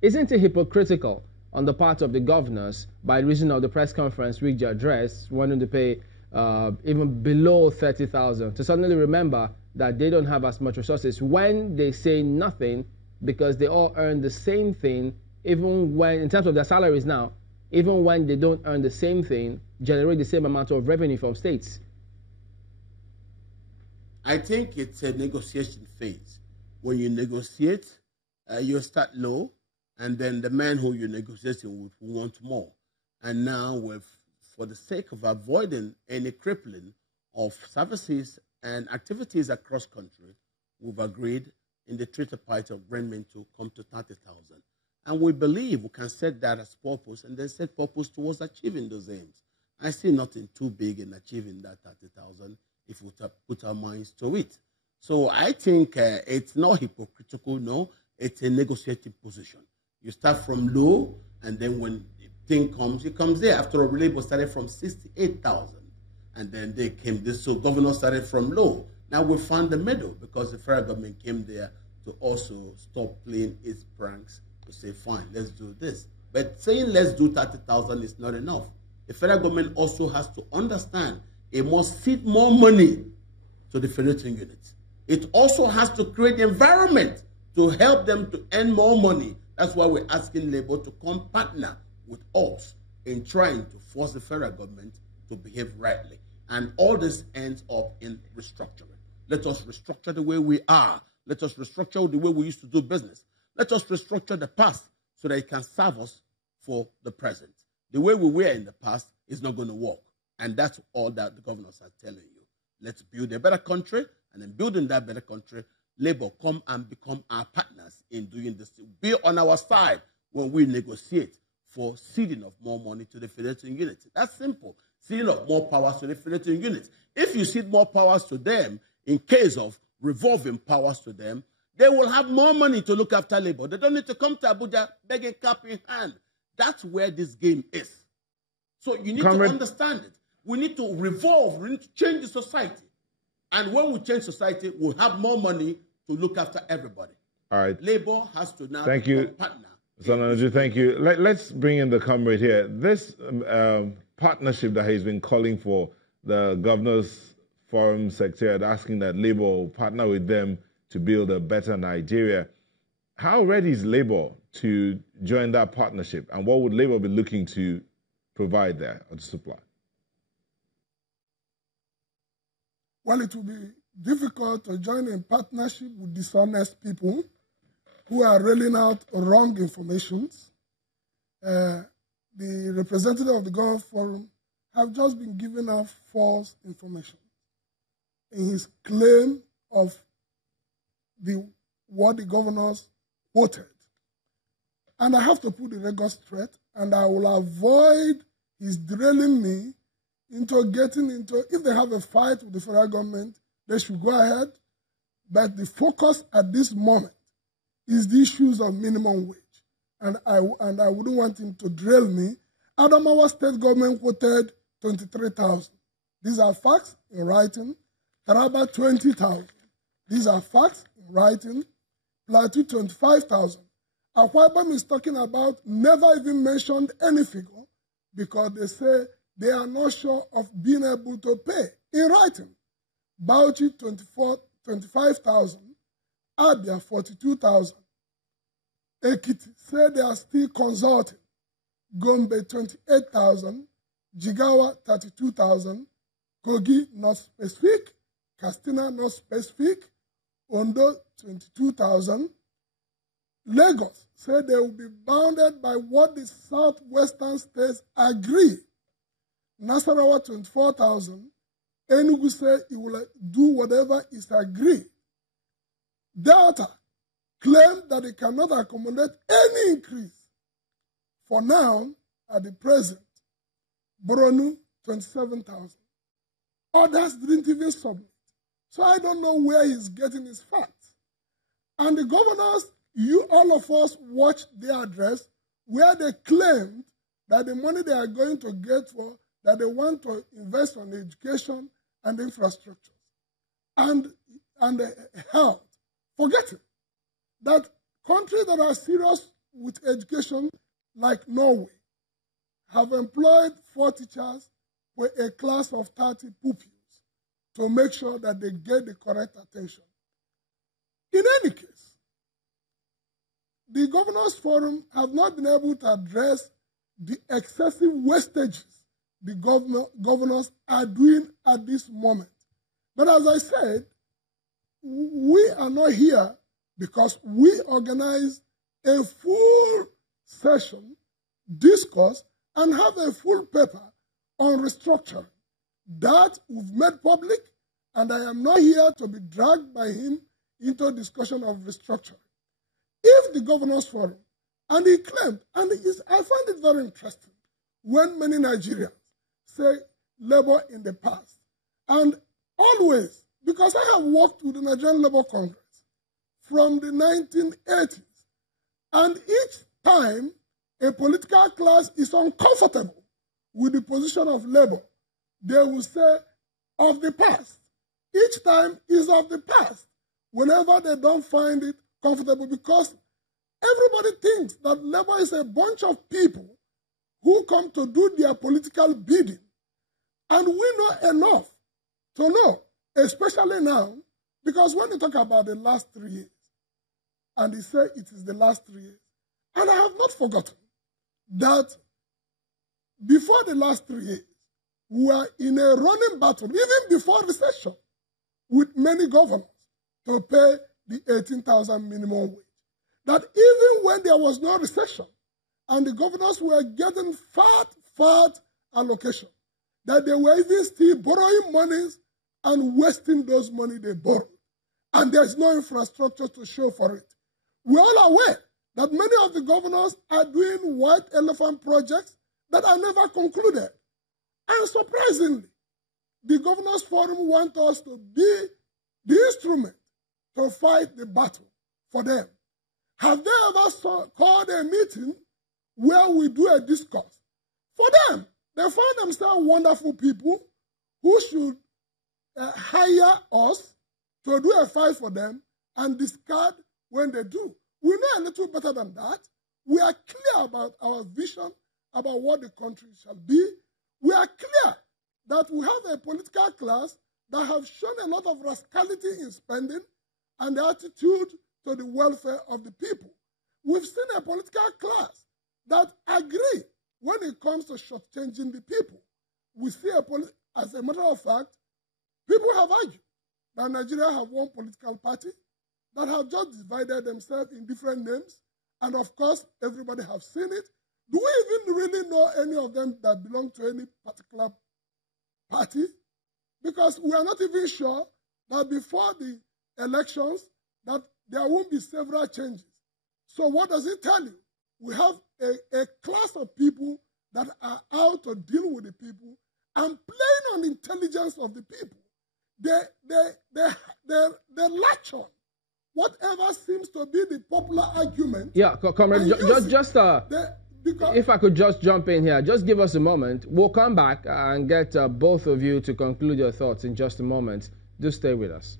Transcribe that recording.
Isn't it hypocritical on the part of the governors, by reason of the press conference which they addressed, wanting to pay even below 30,000, to suddenly remember that they don't have as much resources when they say nothing, because they all earn the same thing, even when, in terms of their salaries now, even when they don't earn the same thing, generate the same amount of revenue from states? I think it's a negotiation phase. When you negotiate, you start low, and then the man who you're negotiating with will want more. And now, for the sake of avoiding any crippling of services and activities across country, we've agreed in the tripartite agreement to come to 30,000. And we believe we can set that as purpose and then set purpose towards achieving those aims. I see nothing too big in achieving that 30,000 if we put our minds to it. So I think it's not hypocritical, no. It's a negotiating position. You start from low, and then when the thing comes, it comes there. After all, Labour started from 68,000, and then they came this. So governor started from low. Now we found the middle, because the federal government came there to also stop playing its pranks, to say, fine, let's do this. But saying let's do 30,000 is not enough. The federal government also has to understand it must feed more money to the federating units. It also has to create the environment to help them to earn more money. That's why we're asking Labour to come partner with us in trying to force the federal government to behave rightly. And all this ends up in restructuring. Let us restructure the way we are. Let us restructure the way we used to do business. Let us restructure the past so that it can serve us for the present. The way we were in the past is not going to work. And that's all that the governors are telling you. Let's build a better country, and in building that better country, Labour come and become our partners in doing this. Be on our side when we negotiate for ceding of more money to the federating units. That's simple. Ceding of more powers to the federating units. If you cede more powers to them, in case of revolving powers to them, they will have more money to look after Labour. They don't need to come to Abuja begging cap in hand. That's where this game is. So you need to understand it. We need to revolve. We need to change the society. And when we change society, we'll have more money to look after everybody. All right. Labour has to now become a partner. Sananaji, thank you. Let's bring in the comrade here. This partnership that he's been calling for, the Governors Forum Secretariat asking that Labour will partner with them to build a better Nigeria. How ready is Labour to join that partnership? And what would Labour be looking to provide there or to supply? Well, it will be difficult to join a partnership with dishonest people who are rolling out wrong information. The representative of the Government Forum have just been giving out false information in his claim of what the governors voted. And I have to put the record straight, and I will avoid his drilling me into getting into, if they have a fight with the federal government, they should go ahead. But the focus at this moment is the issues of minimum wage. And I wouldn't want him to drill me. Adamawa state government quoted 23,000. These are facts in writing. Taraba, 20,000. These are facts in writing. Plateau, 25,000. Akwa Ibom is talking about never even mentioned any figure because they say they are not sure of being able to pay in writing. Bauchi, 25,000. Abia, 42,000. Ekiti say they are still consulting. Gombe, 28,000. Jigawa, 32,000. Kogi, not specific. Katsina, not specific. Ondo, 22,000. Lagos say they will be bounded by what the southwestern states agree. Nasarawa, 24,000. Enugu say it will do whatever is agreed. Delta claim that it cannot accommodate any increase. For now, at the present, Borno, 27,000. Others didn't even submit. So I don't know where he's getting his facts. And the governors, all of us watched their address where they claimed that the money they are going to get for, that they want to invest on education and infrastructure and health. Forgetting that countries that are serious with education like Norway have employed 4 teachers with a class of 30 pupils to make sure that they get the correct attention. In any case, the Governors Forum have not been able to address the excessive wastages the governors are doing at this moment. But as I said, we are not here because we organize a full session, discourse, and have a full paper on restructuring. That we've made public, and I am not here to be dragged by him into a discussion of restructuring. If the Governors Forum, and he claimed, and I find it very interesting, when many Nigerians say labor in the past, and always, because I have worked with the Nigerian Labour Congress from the 1980s, and each time a political class is uncomfortable with the position of labor, they will say, of the past. Each time is of the past, whenever they don't find it comfortable, because everybody thinks that labor is a bunch of people who come to do their political bidding. And we know enough to know, especially now, because when you talk about the last 3 years, and they say it is the last 3 years, and I have not forgotten that before the last 3 years, we were in a running battle, even before recession, with many governors to pay the 18,000 minimum wage. That even when there was no recession, and the governors were getting fat allocation, that they were even still borrowing monies and wasting those money they borrowed. And there's no infrastructure to show for it. We're all aware that many of the governors are doing white elephant projects that are never concluded. And surprisingly, the Governors Forum want us to be the instrument to fight the battle for them. Have they ever called a meeting where we do a discourse? For them, they find themselves wonderful people who should hire us to do a fight for them and discard when they do. We know a little better than that. We are clear about our vision, about what the country shall be. We are clear that we have a political class that have shown a lot of rascality in spending and the attitude to the welfare of the people. We've seen a political class that agree when it comes to shortchanging the people. We see, as a matter of fact, people have argued that Nigeria have one political party that have just divided themselves in different names, and of course, everybody have seen it. Do we even really know any of them that belong to any particular party? Because we are not even sure that before the elections that there won't be several changes. So what does it tell you? We have a class of people that are out to deal with the people and playing on the intelligence of the people. They latch on whatever seems to be the popular argument. Yeah, comrade, if I could just jump in here, just give us a moment. We'll come back and get both of you to conclude your thoughts in just a moment. Do stay with us.